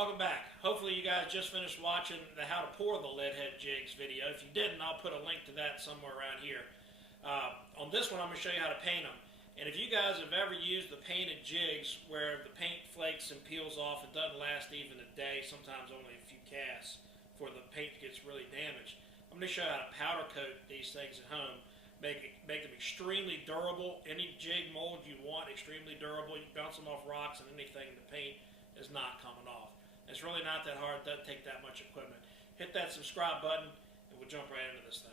Welcome back. Hopefully you guys just finished watching the how to pour the lead head jigs video. If you didn't, I'll put a link to that somewhere around here. On this one, I'm going to show you how to paint them. And if you guys have ever used the painted jigs where the paint flakes and peels off, it doesn't last even a day, sometimes only a few casts before the paint gets really damaged. I'm going to show you how to powder coat these things at home. Make them extremely durable. Any jig mold you want, extremely durable. You bounce them off rocks and anything, the paint is not coming off. It's really not that hard. It doesn't take that much equipment. Hit that subscribe button and we'll jump right into this thing.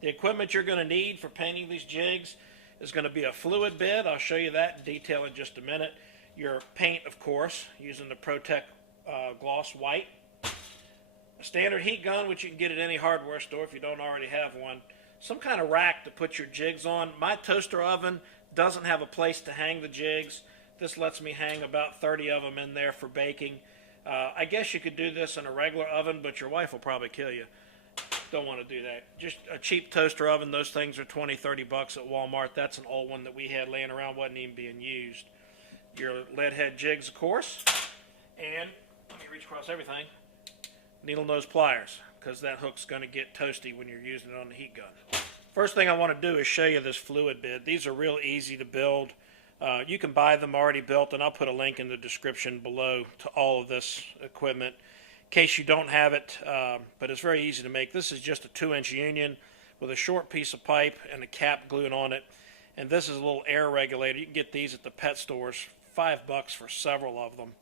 The equipment you're going to need for painting these jigs is going to be a fluid bed. I'll show you that in detail in just a minute. Your paint, of course, using the ProTech Gloss White. A standard heat gun, which you can get at any hardware store if you don't already have one. Some kind of rack to put your jigs on. My toaster oven doesn't have a place to hang the jigs. This lets me hang about 30 of them in there for baking. I guess you could do this in a regular oven, but your wife will probably kill you. Don't want to do that. Just a cheap toaster oven. Those things are 20, 30 bucks at Walmart. That's an old one that we had laying around, wasn't even being used. Your lead head jigs, of course. And let me reach across everything. Needle nose pliers, because that hook's going to get toasty when you're using it on the heat gun. First thing I want to do is show you this fluid bed. These are real easy to build. You can buy them already built, and I'll put a link in the description below to all of this equipment in case you don't have it, but it's very easy to make. This is just a 2-inch union with a short piece of pipe and a cap glued on it, and this is a little air regulator. You can get these at the pet stores, $5 for several of them.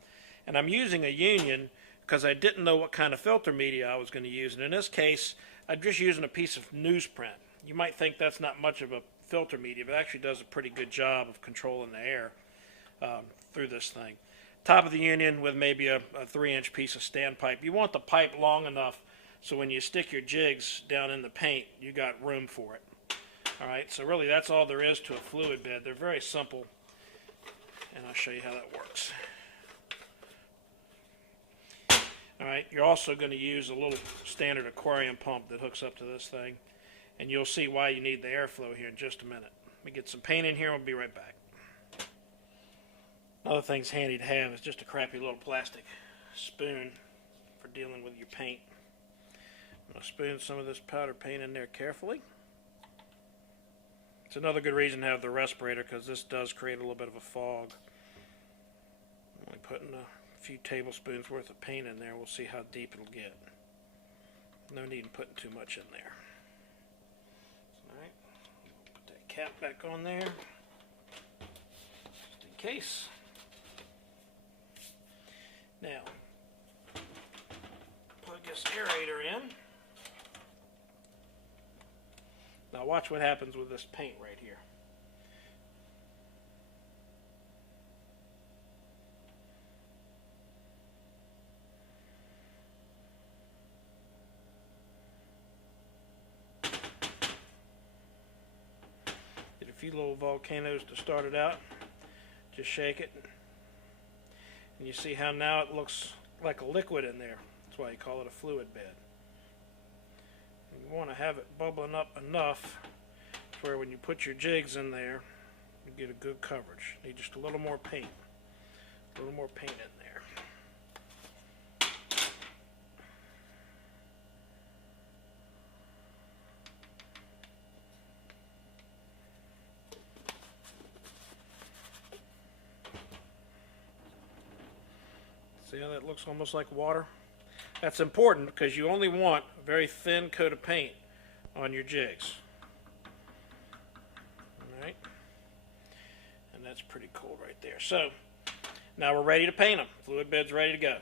And I'm using a union because I didn't know what kind of filter media I was going to use. And in this case, I'm just using a piece of newsprint. You might think that's not much of a filter media, but it actually does a pretty good job of controlling the air through this thing. Top of the union with maybe a 3-inch piece of standpipe. You want the pipe long enough so when you stick your jigs down in the paint, you got room for it. All right, so really that's all there is to a fluid bed. They're very simple, and I'll show you how that works. Alright, you're also going to use a little standard aquarium pump that hooks up to this thing, and you'll see why you need the airflow here in just a minute. Let me get some paint in here and we'll be right back. Another thing's handy to have is just a crappy little plastic spoon for dealing with your paint. I'm going to spoon some of this powder paint in there carefully. It's another good reason to have the respirator, because this does create a little bit of a fog. I'm only putting a few tablespoons worth of paint in there. We'll see how deep it'll get. No need in putting too much in there. Alright, put that cap back on there just in case. Now, plug this aerator in. Now watch what happens with this paint right here. A few little volcanoes to start it out. Just shake it, and you see how now it looks like a liquid in there. That's why you call it a fluid bed. And you want to have it bubbling up enough to where when you put your jigs in there, you get a good coverage. Need just a little more paint. A little more paint in there. See how that looks almost like water? That's important because you only want a very thin coat of paint on your jigs. Alright? And that's pretty cool right there. So, now we're ready to paint them. Fluid bed's ready to go.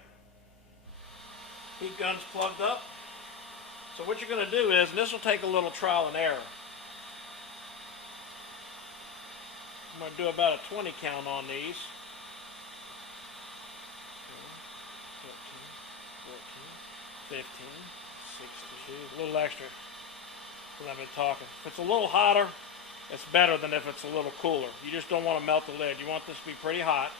Heat gun's plugged up. So what you're going to do is, and this will take a little trial and error. I'm going to do about a 20 count on these. 15, 16, a little extra because I've been talking. If it's a little hotter, it's better than if it's a little cooler. You just don't want to melt the lid. You want this to be pretty hot.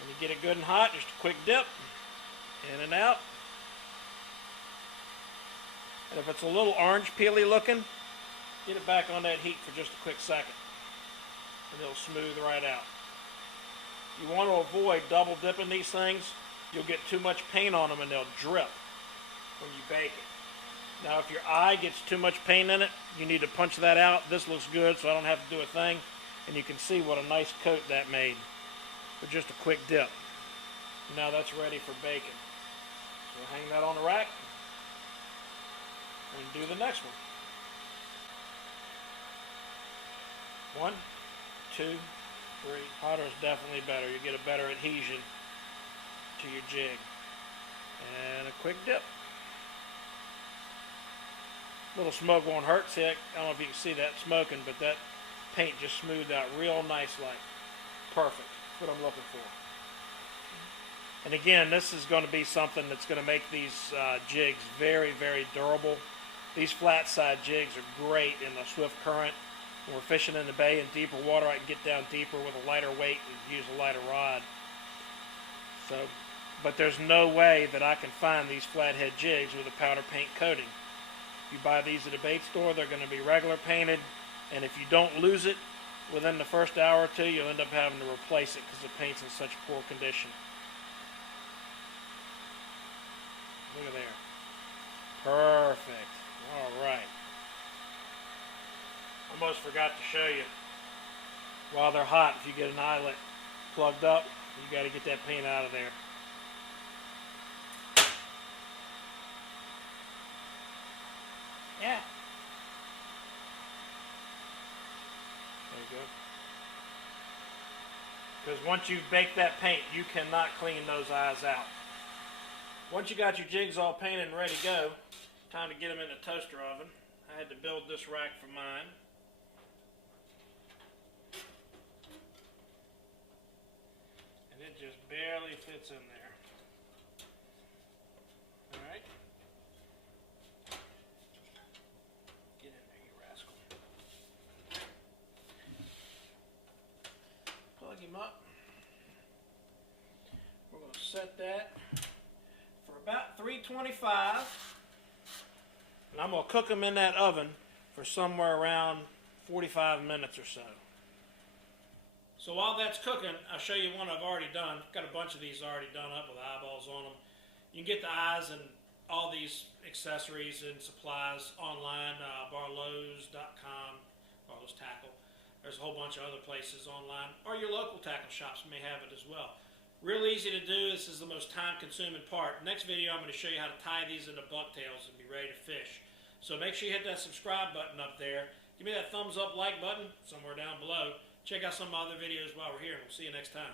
When you get it good and hot, just a quick dip, in and out. And if it's a little orange peely looking, get it back on that heat for just a quick second, and it'll smooth right out. You want to avoid double dipping these things. You'll get too much paint on them and they'll drip when you bake it. Now if your eye gets too much paint in it, you need to punch that out. This looks good, so I don't have to do a thing. And you can see what a nice coat that made with just a quick dip. Now that's ready for baking. So we'll hang that on the rack and do the next one. 1, 2, 3. Hotter is definitely better. You get a better adhesion to your jig. And a quick dip. Little smoke won't hurt. See, I don't know if you can see that smoking, but that paint just smoothed out real nice like. Perfect. That's what I'm looking for. And again, this is going to be something that's going to make these jigs very, very durable. These flat side jigs are great in the swift current. When we're fishing in the bay in deeper water, I can get down deeper with a lighter weight and use a lighter rod. So, but there's no way that I can find these flathead jigs with a powder paint coating. If you buy these at a bait store, they're going to be regular painted, and if you don't lose it within the first hour or two, you'll end up having to replace it because the paint's in such poor condition. Look at there. Perfect. All right. Almost forgot to show you. While they're hot, if you get an eyelet plugged up, you got to get that paint out of there. Yeah. There you go. Because once you've baked that paint, you cannot clean those eyes out. Once you got your jigs all painted and ready to go, time to get them in the toaster oven. I had to build this rack for mine. And it just barely fits in there. Alright. Get in there, you rascal. Plug him up. We're going to set that for about 325. And I'm going to cook them in that oven for somewhere around 45 minutes or so. So while that's cooking, I'll show you one I've already done. I've got a bunch of these already done up with eyeballs on them. You can get the eyes and all these accessories and supplies online, barlows.com, Barlows Tackle. There's a whole bunch of other places online, or your local tackle shops may have it as well. Real easy to do. This is the most time-consuming part. Next video, I'm going to show you how to tie these into bucktails and be ready to fish. So make sure you hit that subscribe button up there. Give me that thumbs up like button somewhere down below. Check out some of my other videos while we're here, and we'll see you next time.